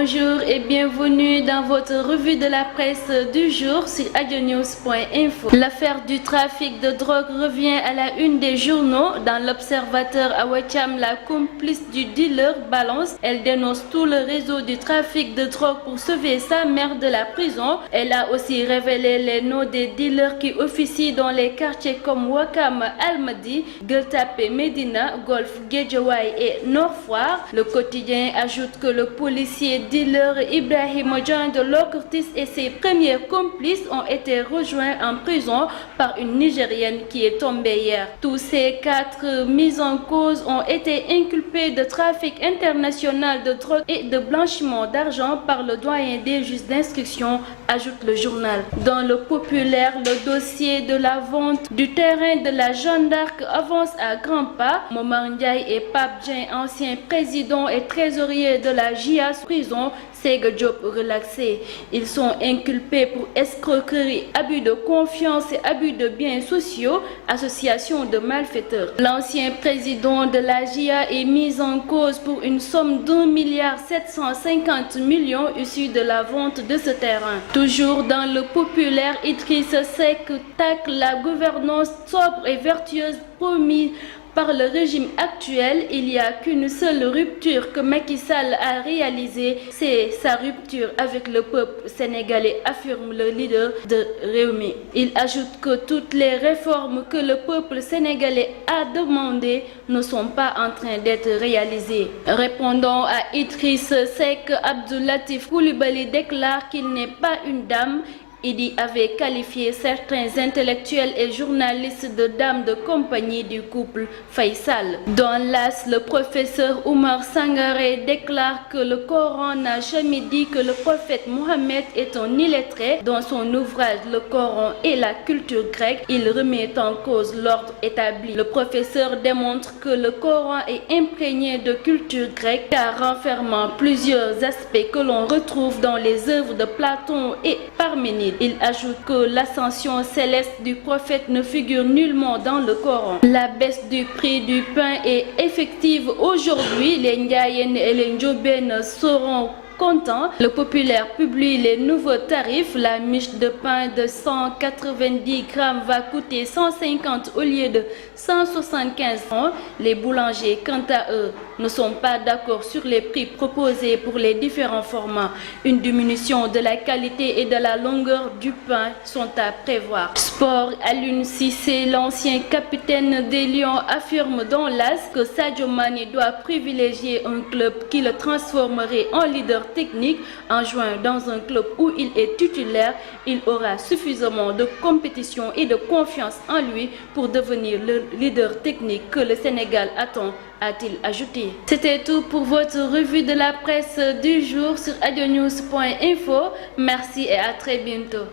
Bonjour et bienvenue dans votre revue de la presse du jour sur adionews.info. L'affaire du trafic de drogue revient à la une des journaux. Dans l'Observateur, Awa Thiam, la complice du dealer, balance. Elle dénonce tout le réseau du trafic de drogue pour sauver sa mère de la prison. Elle a aussi révélé les noms des dealers qui officient dans les quartiers comme Ouakam, Almadi, Gueule Tapée, Médina, Golf, Guédiawaye et Nord Foire. Le quotidien ajoute que le policier dealer Ibrahim Dieng de Lokurtis et ses premiers complices ont été rejoints en prison par une Nigérienne qui est tombée hier. Tous ces 4 mis en cause ont été inculpés de trafic international de drogue et de blanchiment d'argent par le doyen des juges d'instruction, ajoute le journal. Dans le populaire, le dossier de la vente du terrain de la Jeanne d'Arc avance à grands pas. Momar Ndiaye et Pape Dieng, anciens présidents et trésoriers de la JIA prison, Sega Diop relaxé. Ils sont inculpés pour escroquerie, abus de confiance et abus de biens sociaux, association de malfaiteurs. L'ancien président de la JIA est mis en cause pour une somme d'1,750 milliard issue de la vente de ce terrain. Toujours dans le populaire, Idrissa Seck tacle la gouvernance sobre et vertueuse promise par le régime actuel. Il n'y a qu'une seule rupture que Macky Sall a réalisée, c'est sa rupture avec le peuple sénégalais, affirme le leader de Rewmi. Il ajoute que toutes les réformes que le peuple sénégalais a demandées ne sont pas en train d'être réalisées. Répondant à Idriss Seck, Abdou Latif Coulibaly déclare qu'il n'est pas une dame. Idi avait qualifié certains intellectuels et journalistes de dames de compagnie du couple Faisal. Dans l'As, le professeur Oumar Sangaré déclare que le Coran n'a jamais dit que le prophète Mohammed est un illettré. Dans son ouvrage Le Coran et la culture grecque, il remet en cause l'ordre établi. Le professeur démontre que le Coran est imprégné de culture grecque car renfermant plusieurs aspects que l'on retrouve dans les œuvres de Platon et Parménide. Il ajoute que l'ascension céleste du prophète ne figure nullement dans le Coran. La baisse du prix du pain est effective aujourd'hui. Les Ndiayènes et les Ndiobènes seront contents. Le populaire publie les nouveaux tarifs. La miche de pain de 190 grammes va coûter 150 au lieu de 175 francs. Les boulangers, quant à eux, ne sont pas d'accord sur les prix proposés pour les différents formats. Une diminution de la qualité et de la longueur du pain sont à prévoir. Sport, Aliou Cissé, l'ancien capitaine des Lions, affirme dans l'As que Sadio Mané doit privilégier un club qui le transformerait en leader technique. En juin, dans un club où il est titulaire, il aura suffisamment de compétition et de confiance en lui pour devenir le leader technique que le Sénégal attend, a-t-il ajouté. C'était tout pour votre revue de la presse du jour sur adionews.info. Merci et à très bientôt.